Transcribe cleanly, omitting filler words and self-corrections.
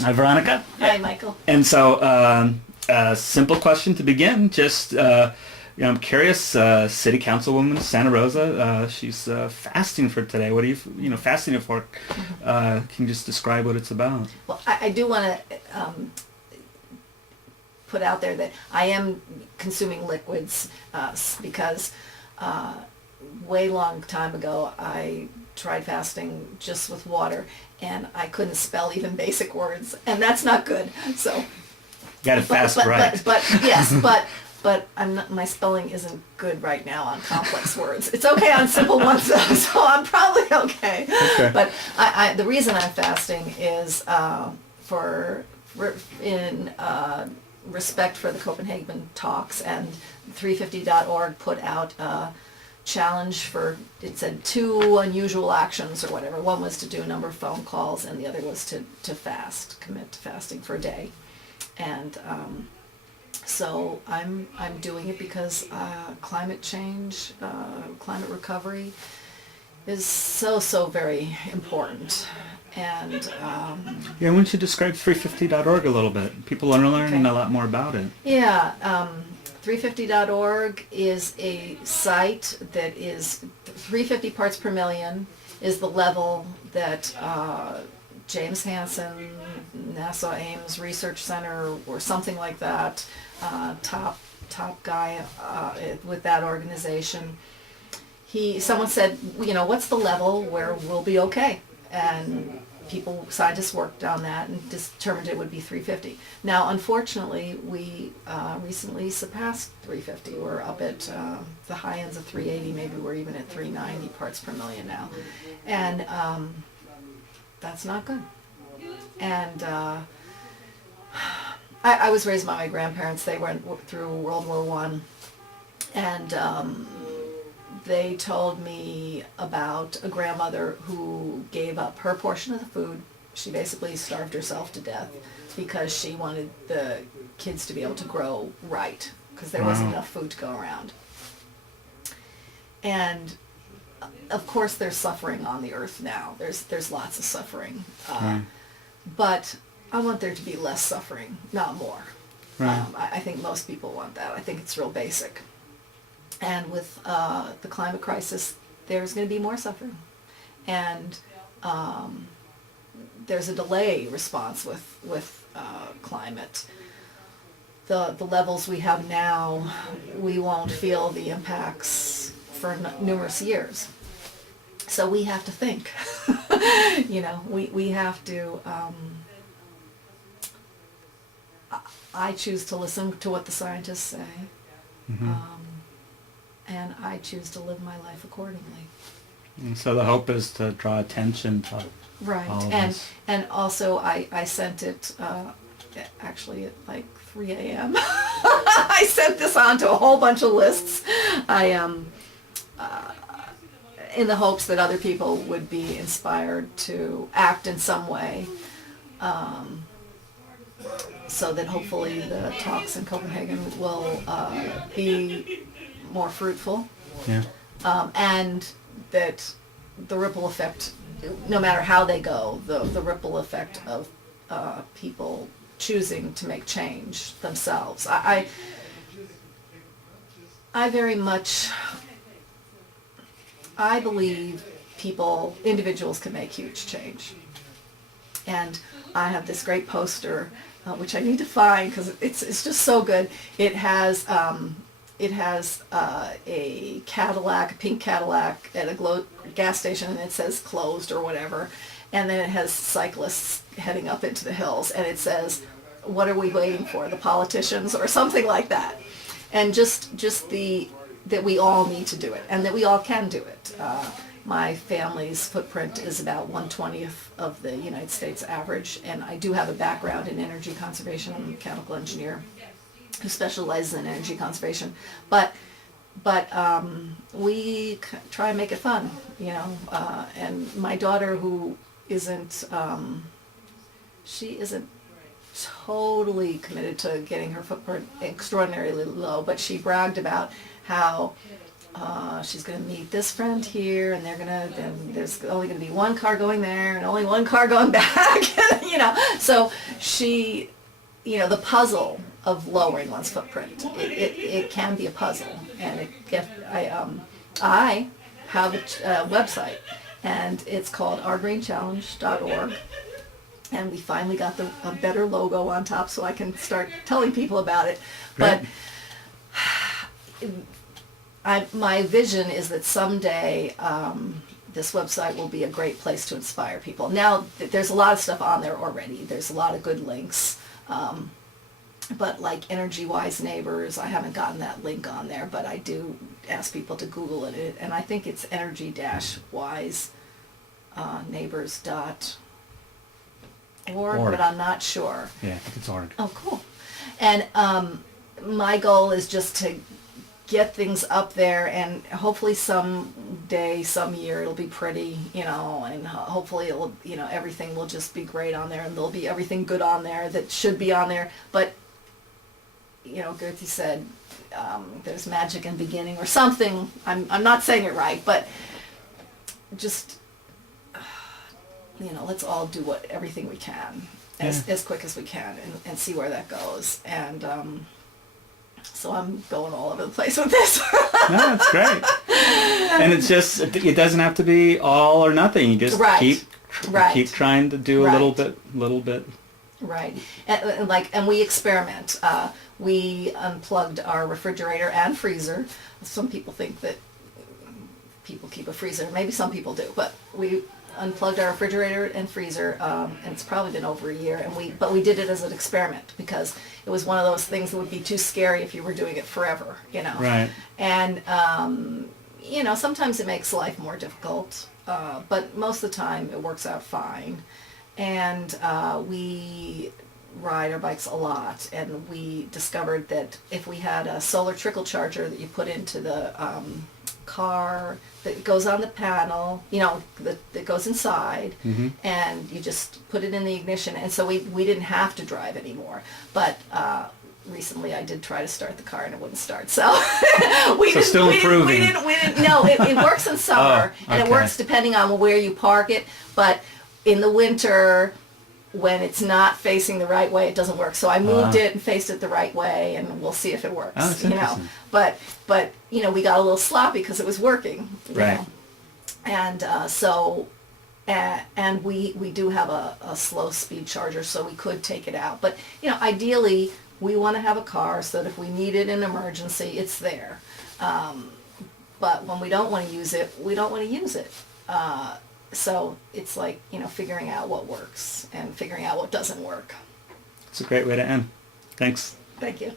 Hi, Veronica. Hi, Michael. And so, a simple question to begin. Just, I'm curious. City Councilwoman Santa Rosa. She's fasting for today. What are fasting for? Can you just describe what it's about? Well, I do want to put out there that I am consuming liquids because way long time ago I tried fasting just with water and I couldn't spell even basic words, and that's not good. So Got to fast right. But yes, but I'm not, my spelling isn't good right now on complex words. It's okay on simple ones though, so I'm probably okay. Okay. But the reason I'm fasting is in respect for the Copenhagen talks, and 350.org put out a challenge for, it said 2 unusual actions or whatever. One was to do a number of phone calls and the other was to fast, commit to fasting for a day. And so I'm doing it because climate change, climate recovery is so very important. And Yeah, why don't you describe 350.org a little bit? People are learning a lot more about it. yeah, 350.org is a site that is 350 parts per million is the level that James Hansen, NASA Ames Research Center, or something like that, top guy with that organization. Someone said, what's the level where we'll be okay? And scientists worked on that and determined it would be 350. Now, unfortunately, we recently surpassed 350. We're up at the high ends of 380, maybe we're even at 390 parts per million now. And that's not good. And I was raised by my grandparents. They went through World War I, and they told me about a grandmother who gave up her portion of the food. She basically starved herself to death because she wanted the kids to be able to grow right, because there wasn't enough food to go around. And of course there's suffering on the earth now. There's lots of suffering. But I want there to be less suffering, not more. Right. I think most people want that. I think it's real basic. And with the climate crisis, there's going to be more suffering. And there's a delay response with climate. The levels we have now, we won't feel the impacts for numerous years. So we have to think. We have to... I choose to listen to what the scientists say. Mm-hmm. And I choose to live my life accordingly. And so the hope is to draw attention to all of this. And also I sent it actually at like 3 a.m. I sent this on to a whole bunch of lists. In the hopes that other people would be inspired to act in some way, so that hopefully the talks in Copenhagen will be more fruitful. Yeah. And that the ripple effect, no matter how they go, the ripple effect of people choosing to make change themselves. I very much, I believe individuals can make huge change. And I have this great poster, which I need to find because it's just so good. It has a Cadillac, a pink Cadillac at a gas station, and it says closed or whatever. And then it has cyclists heading up into the hills, and it says, what are we waiting for, the politicians, or something like that. And just that we all need to do it, and that we all can do it. My family's footprint is about 1/20th of the United States average, and I do have a background in energy conservation. I'm a mechanical engineer who specializes in energy conservation, but we try and make it fun, and my daughter, who she isn't totally committed to getting her footprint extraordinarily low, but she bragged about how she's going to meet this friend here, and then there's only going to be one car going there and only one car going back, So she, the puzzle of lowering one's footprint, it can be a puzzle. And I have a website, and it's called ourgreenchallenge.org. And we finally got a better logo on top so I can start telling people about it. But my vision is that someday this website will be a great place to inspire people. Now, there's a lot of stuff on there already. There's a lot of good links. But like Energy Wise Neighbors, I haven't gotten that link on there, but I do ask people to Google it. And I think it's energy-wise neighbors.org, but I'm not sure. Yeah, I think it's org. Oh, cool. And my goal is just to get things up there, and hopefully someday, some year, it'll be pretty, and hopefully it'll, everything will just be great on there, and there'll be everything good on there that should be on there. But, Goethe said, there's magic in beginning or something. I'm not saying it right, but just, let's all do everything we can as quick as we can and see where that goes. And so I'm going all over the place with this. No, that's great. And it's just, it doesn't have to be all or nothing. You just keep trying to do a little bit. Right. And we experiment. We unplugged our refrigerator and freezer. Some people think that people keep a freezer. Maybe some people do, but we unplugged our refrigerator and freezer, and it's probably been over a year. But we did it as an experiment because it was one of those things that would be too scary if you were doing it forever, Right. And sometimes it makes life more difficult, but most of the time it works out fine. And we ride our bikes a lot, and we discovered that if we had a solar trickle charger that you put into the car that goes on the panel, that goes inside, and you just put it in the ignition, and so we didn't have to drive anymore. But recently I did try to start the car and it wouldn't start, so still improving. No, it works in summer, and it works depending on where you park it, but in the winter, when it's not facing the right way, it doesn't work. So I moved it and faced it the right way, and we'll see if it works. Oh, that's interesting. But we got a little sloppy because it was working. Right. And and we do have a slow speed charger, so we could take it out. But ideally, we want to have a car so that if we need it in an emergency, it's there. But when we don't want to use it, we don't want to use it. So it's like, figuring out what works and figuring out what doesn't work. It's a great way to end. Thanks. Thank you.